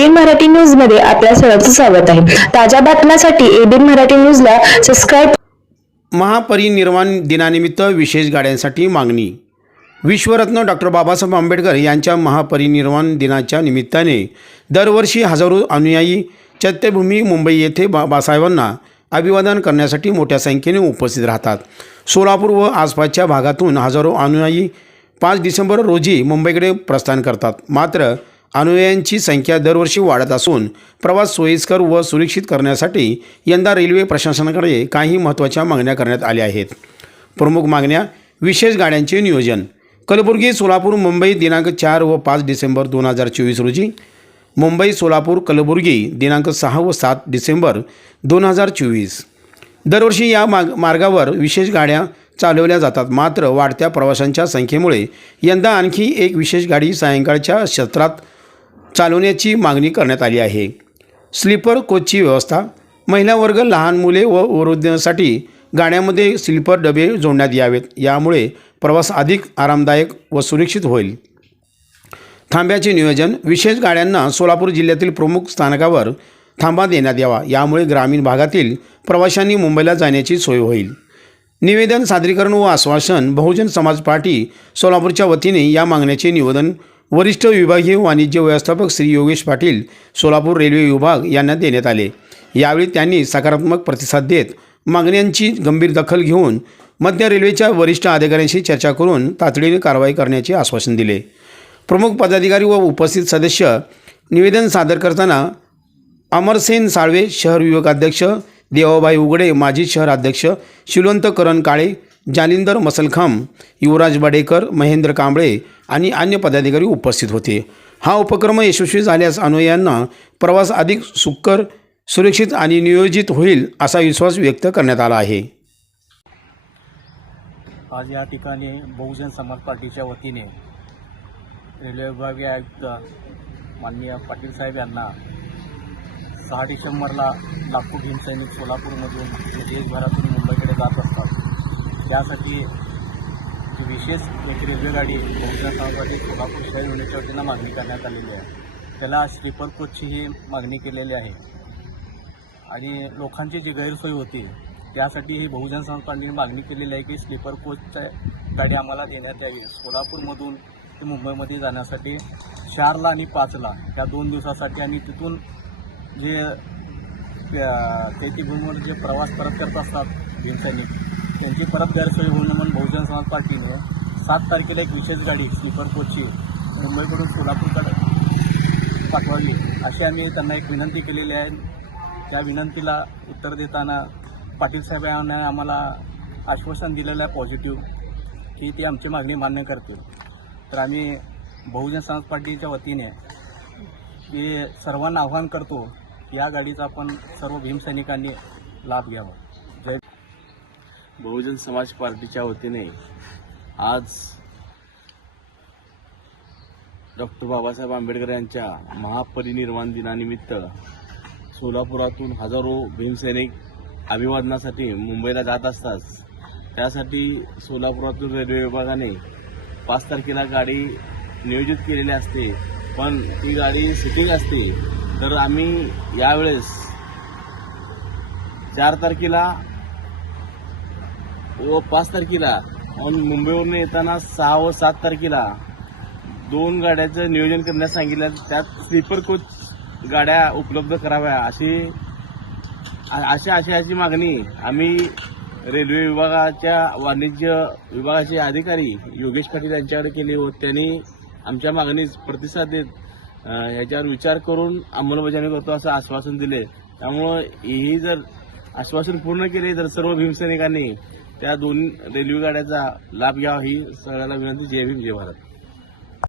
ABN Marathi news मध्ये आपल्या सर्वांचं स्वागत आहे। ताज्या बातम्यांसाठी एबीएन मराठी न्यूजला सबस्क्राइब। महापरिनिर्वाण दिनानिमित्त विशेष गाड्यांसाठी मागणी। विश्वरत्न डॉक्टर बाबासाहेब आंबेडकर यांच्या महापरिनिर्वाण दिनाच्या निमित्ताने दरवर्षी हजारो अनुयायी चैत्यभूमी मुंबई येथे बाबासाहेबांना अभिवादन करण्यासाठी मोठ्या संख्येने उपस्थित राहतात। सोलापूर व आसपासच्या भागातून हजारो अनुयायी 5 डिसेंबर रोजी मुंबईकडे प्रस्थान करतात। मात्र अनुयायांची संख्या दरवर्षी वाढत असून प्रवास सोयीस्कर व सुरक्षित करण्यासाठी यंदा रेल्वे प्रशासनाकडे काही महत्त्वाच्या मागण्या करण्यात आल्या आहेत। प्रमुख मागण्या: विशेष गाड्यांचे नियोजन। कलबुर्गी सोलापूर मुंबई दिनांक 4 व 5 डिसेंबर 2024 रोजी, मुंबई सोलापूर कलबुर्गी दिनांक 6 व 7 डिसेंबर 2024। दरवर्षी या मार्गावर विशेष गाड्या चालवल्या जातात। मात्र वाढत्या प्रवाशांच्या संख्येमुळे यंदा आणखी एक विशेष गाडी सायंकाळच्या सत्रात चालवण्याची मागणी करण्यात आली आहे। स्लीपर कोचची व्यवस्था। महिला वर्ग, लहान मुले व वृद्धांसाठी गाड्यांमध्ये स्लीपर डबे जोडण्यात यावेत। यामुळे प्रवास अधिक आरामदायक व सुरक्षित होईल। थांब्याचे नियोजन। विशेष गाड्यांना सोलापूर जिल्ह्यातील प्रमुख स्थानकावर थांबा देण्यात यावा। यामुळे ग्रामीण भागातील प्रवाशांनी मुंबईला जाण्याची सोय होईल। निवेदन सादरीकरण व आश्वासन। बहुजन समाज पार्टी सोलापूरच्या वतीने या मागण्याचे निवेदन वरिष्ठ विभागीय वाणिज्य व्यवस्थापक श्री योगेश पाटील, सोलापूर रेल्वे विभाग यांना देण्यात आले। यावेळी त्यांनी सकारात्मक प्रतिसाद देत मागण्यांची गंभीर दखल घेऊन मध्य रेल्वेच्या वरिष्ठ अधिकाऱ्यांशी चर्चा करून तातडीने कारवाई करण्याचे आश्वासन दिले। प्रमुख पदाधिकारी व उपस्थित सदस्य निवेदन सादर करताना अमरसेन साळवे, शहर विभागाध्यक्ष देवाबाई उघडे, माजी शहर अध्यक्ष शिलवंत करण काळे, जालिंदर मसलखांब, युवराज बडेकर, महेंद्र कांबळे आणि अन्य पदाधिकारी उपस्थित होते। हा उपक्रम यशस्वी झाल्यास अनुयायांना प्रवास अधिक सुकर, सुरक्षित आणि नियोजित होईल असा विश्वास व्यक्त करण्यात आला आहे। आज या ठिकाणी बहुजन समाज पार्टीच्या वतीने रेल्वे विभागीय आयुक्त माननीय पाटील साहेब यांना 6 डिसेंबरला लाखो भीमसैनिक सोलापूरमधून देशभरातून मुंबईकडे जात असतात। त्यासाठी विशेष एक रेल्वे गाडी बहुजन समाज पार्टी सोलापूर शहर युनिटच्या वतीनं मागणी करण्यात आलेली आहे। त्याला स्लीपर कोचची ही मागणी केलेली आहे आणि लोकांची जी गैरसोय होती त्यासाठी ही बहुजन समाज पार्टीने मागणी केलेली आहे की स्लीपर कोचच्या गाडी आम्हाला देण्यात यावी। सोलापूरमधून ते मुंबईमध्ये जाण्यासाठी 4ला आणि 5ला या 2 दिवसासाठी आणि तिथून जे चैत्यभूमीवर जे प्रवास परत करत असतात भीमसैनिक, त्यांची परत गैरसोय होऊ नये म्हणून बहुजन समाज पार्टीने 7 तारखेला एक विशेष गाडी स्लीपर कोचची मुंबईकडून सोलापूरकडे पाठवावी अशी आम्ही त्यांना एक विनंती केलेली आहे। त्या विनंतीला उत्तर देताना पाटील साहेबांनी आम्हाला आश्वासन दिलेलं आहे पॉझिटिव्ह की ते आमची मागणी मान्य करतील। तर आम्ही बहुजन समाज पार्टीच्या वतीने हे सर्वांना आवाहन करतो या गाडीचा आपण सर्व भीमसैनिकांनी लाभ घ्यावा। जय बहुजन समाज पार्टीच्या वतीने आज डॉक्टर बाबासाहेब आंबेडकर यांच्या महापरिनिर्वाण दिनानिमित्त सोलापुरातून हजारो भीमसैनिक अभिवादनासाठी मुंबईला जात असतात। त्यासाठी सोलापुरातून रेल्वे विभागाने 5 तारखेला गाडी नियोजित केलेली असते, पण ती गाडी सिटिंग असते। तर आम्ही यावेळेस 4 तारखेला व 5 तारखेला आणि मुंबईवरून येताना 6 व 7 तारखेला 2 गाड्याचं नियोजन करण्यास सांगितलं। त्यात स्लीपर कोच गाड्या उपलब्ध कराव्या अशी मागणी आम्ही रेल्वे विभागाच्या वाणिज्य विभागाचे अधिकारी योगेश पाटील यांच्याकडे केली व त्यांनी आमच्या मागणीस प्रतिसाद देत ह्याच्यावर विचार करून अंमलबजावणी करतो असं आश्वासन दिले। त्यामुळं ही जर आश्वासन पूर्ण केले तर सर्व भीमसैनिकांनी त्या 2 रेल्वे गाड्याचा लाभ घ्यावा ही सगळ्याला विनंती। जय भीम, जय भारत।